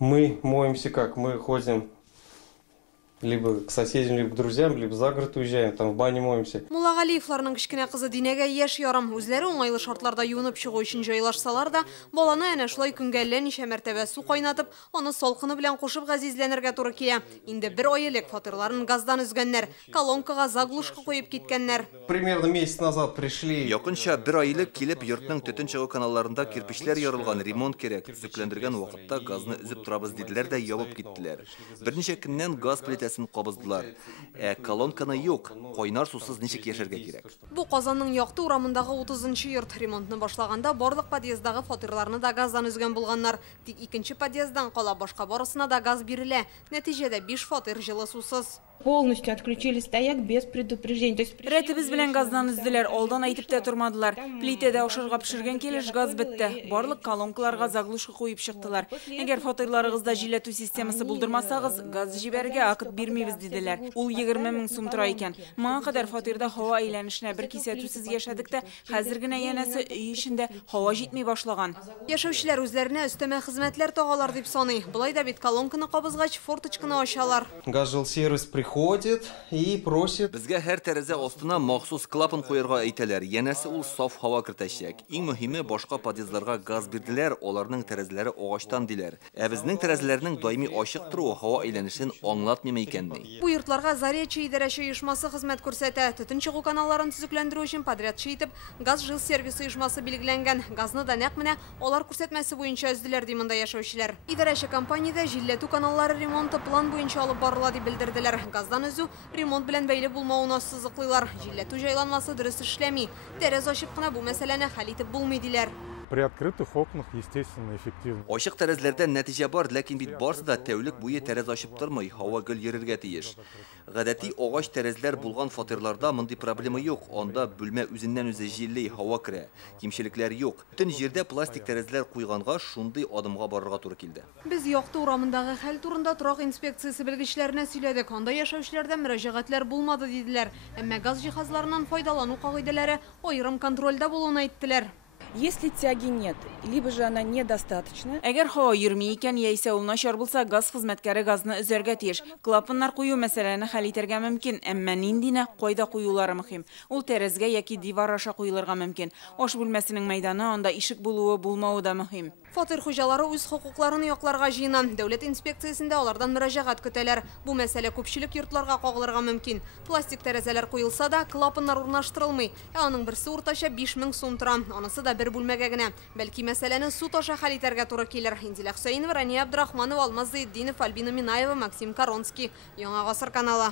Мы моемся как? Мы ходим либо к соседям, либо к друзьям, либо за город уезжаем, там в бане моемся. Муллағалиевларның кішкене қызы Динеге еш ярым. Үзләре оңайлы шартларда юынып шығу үшін жайлашсалар да, баланы әнә шулай күнгә әллә ничә мәртәбә су кайнатып, аны салқыны белән кушып газизләнергә туры килә. Инде бер ай элек фатирларын газдан үзгәннәр, колонкага заглушка куеп киткәннәр. Примерно месяц назад пришли. Якынча бер ай элек килеп йортның төтен чыгу каналларында кирпечләр ярылган, ремонт кирәк. Төзекләндергән вакытта газны үзеп торабыз диделәр дә ябып киттеләр. Берничә көннән газ плитәсен кабыздылар. Колонканы юк, кайнар сусыз ничек яшәргә кирәк. Бу Казанның Якты урамындагы 30-нчы йорт ремонтны башлаганда барлык подъездагы фатирларны да газдан үзгән булганнар. Тик икенче подъезддан кала башка барысына да газ бирелә. Нәтиҗәдә 5 фатир җылы сусыз. Полностью отключили стояк без предупреждения. Рәтебез белән газдан үзділер, алдан әйтеп тә тормадылар. Плитәдә ашырга пешергән килеш газ бетте. Барлык колонкаларга заглушка куеп чыктылар. Әгәр фатирларыгызда җилләтү системасы булдырмасагыз, газ җибәрергә акыт бирмибез диделәр. Ул 20 мең сум тора икән. Моңа кадәр фатирда һава әйләнешенә бер кисәтүсез яшәдек тә, хәзер генә янәсе өй эчендә һава җитми башлаган. Яшәүчеләр үзләренә өстәмә хезмәтләр тагалар дип саный. Булай да бит колонканы кабызгач форточканы ачалар. Газжилсервис приходит и просит. Безгә һәр тәрәзә астына махсус клапан куярга әйтәләр. Янәсе ул саф һава кертәчәк. Иң мөһиме башка подъездларга газ бирделәр, аларның тәрәзәләре агачтан диләр. Безнең тәрәзәләрнең даими ачык торуы һава әйләнешен аңлатмый икәнни. Бу йортларга Заречье идарәче оешмасы хезмәт күрсәтә. Төтен чыгу каналларын төзекләндерү өчен подрядчы итеп газ жилсервис оешмасы билгеләнгән. Газны да нәкъ менә алар күрсәтмәсе буенча өздиләр ди монда яшәүчеләр. Идарәче компаниядә җилләтү каналлары ремонты план буенча алып барыла дип белдерделәр. Газдан үзү ремонт белән бәйле булмауына сызыклыйлар. Җилләтү җайланмасы дөрес эшләми. Тәрәз ачып кына бу мәсьәләне хәл итеп булмый диләр. При открытых окнах, естественно, эффективно. Ачык тәрәзәләрдә нәтиҗә бар, ләкин бит барысы да тәүлек буе тәрәз ачып тормый, һава гел йөрергә тиеш. Гадәти агач тәрәзәләр булган фатирларда мондый проблема юк. Анда бүлмә үзеннән-үзе җилле һава керә. Кимчелекләр юк. Бүтән җирдә пластик тәрәзәләр куйганга шундый адымга барырга туры килде. Без Якты урамындагы хәл турында торак инспекциясе белгечләренә сөйләдек. Анда яшәүчеләрдән мөрәҗәгатьләр булмады диделәр. Әмма газ җиһазларыннан файдалану кагыйдәләре аерым контрольдә булуын әйттеләр. Если тяги нет, либо же она недостаточна. Әгәр һава йөрми икән яисә ул начар булса, газ хезмәткәре газны өзәргә тиеш. Клапаннар кую мәсьәләне хәл итәргә мөмкин, әмма ниндине кайда куюлары мөһим. Ул тәрәзгә яки дивар аша куелырга мөмкин. Аш бүлмәсенең мәйданы, анда ишек булуы, булмауы да мөһим. Фатир хуҗалары үз хокукларын якларга җыена. Дәүләт инспекциясендә алардан мөрәҗәгать көтәләр. Бу мәсьәлә күпчелек йортларга кагылырга мөмкин. Пластик тәрәзәләр куелса да, клапаннар урнаштырылмый. Аның берсе уртача 5 мең сум тора. Анысы да бер бүлмәгә генә. Бәлки мәсьәләне суд аша хәл итәргә туры килер. Инзилә Хөсәйнова, Рания Абдрахманова, Алмаз Зәйдинов, Альбина Минаева, Максим Коронский. Яңа гасыр каналы.